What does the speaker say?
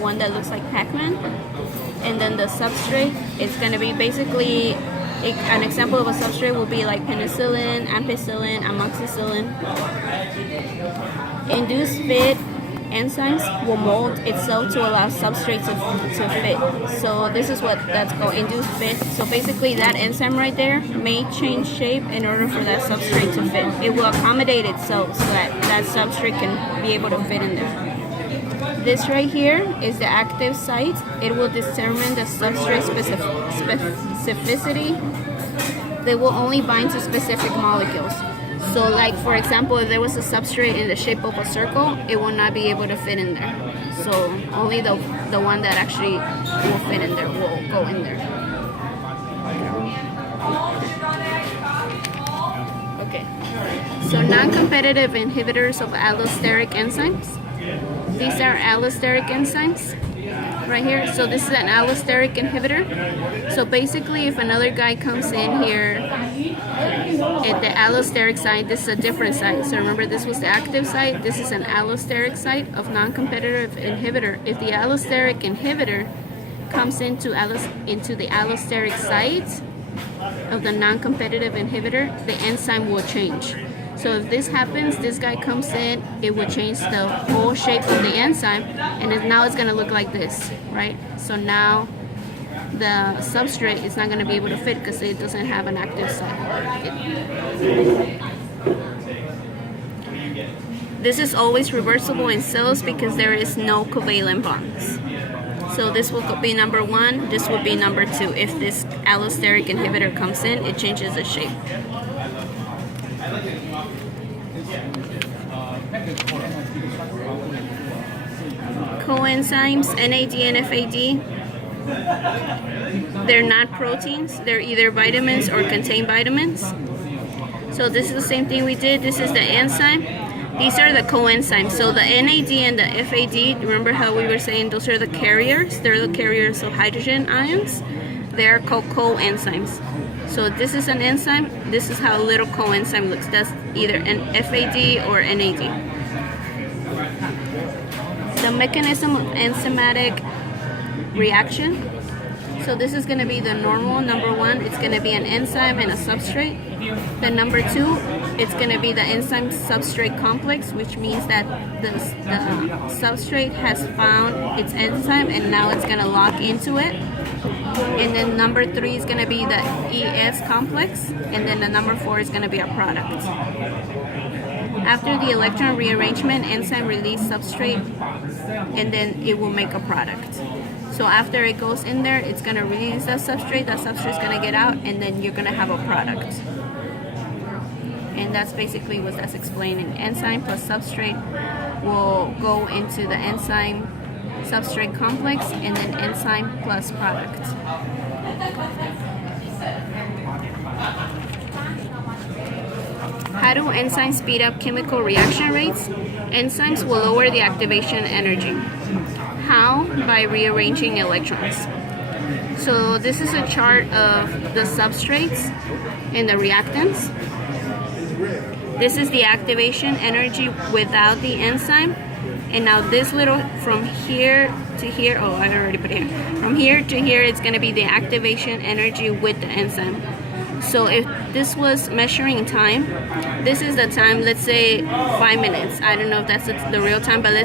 the one that looks like Pac-Man. And then the substrate is going to be basically, an example of a substrate will be like penicillin, ampicillin, amoxicillin. Induced fit enzymes will mold itself to allow substrate to fit. So this is what that's called, induced fit. So basically that enzyme right there may change shape in order for that substrate to fit. It will accommodate itself so that that substrate can be able to fit in there. This right here is the active site. It will determine the substrate specificity. They will only bind to specific molecules. So like for example, if there was a substrate in the shape of a circle, it will not be able to fit in there. So only the one that actually will fit in there will go in there. Okay. So non-competitive inhibitors of allosteric enzymes. These are allosteric enzymes right here. So this is an allosteric inhibitor. So basically if another guy comes in here at the allosteric site, this is a different site. So remember, this was the active site. This is an allosteric site of non-competitive inhibitor. If the allosteric inhibitor comes into the allosteric site of the non-competitive inhibitor, the enzyme will change. So if this happens, this guy comes in, it will change the whole shape of the enzyme, and now it's going to look like this, right? So now the substrate is not going to be able to fit because it doesn't have an active site. This is always reversible in cells because there is no covalent bonds. So this will be number 1, this will be number 2. If this allosteric inhibitor comes in, it changes the shape. Coenzymes, NAD and FAD, they're not proteins. They're either vitamins or contain vitamins. So this is the same thing we did. This is the enzyme. These are the coenzymes. So the NAD and the FAD, remember how we were saying those are the carriers? They're the carriers of hydrogen ions. They're called coenzymes. So this is an enzyme. This is how a little coenzyme looks. That's either an FAD or NAD. The mechanism of enzymatic reaction. So this is going to be the normal. Number 1, it's going to be an enzyme and a substrate. Then number 2, it's going to be the enzyme substrate complex, which means that the substrate has found its enzyme and now it's going to lock into it. And then number 3 is going to be the ES complex, and then the number 4 is going to be a product. After the electron rearrangement, enzyme release substrate, and then it will make a product. So after it goes in there, it's going to release that substrate is going to get out, and then you're going to have a product. And that's basically what that's explaining. Enzyme plus substrate will go into the enzyme substrate complex, and then enzyme plus product. How do enzymes speed up chemical reaction rates? Enzymes will lower the activation energy. How? By rearranging electrons. So this is a chart of the substrates and the reactants. This is the activation energy without the enzyme. And now this little, from here to here, oh, I already put it here. From here to here, it's going to be the activation energy with the enzyme. So if this was measuring time, this is the time, let's say 5 minutes. I don't know if that's the real time, but let's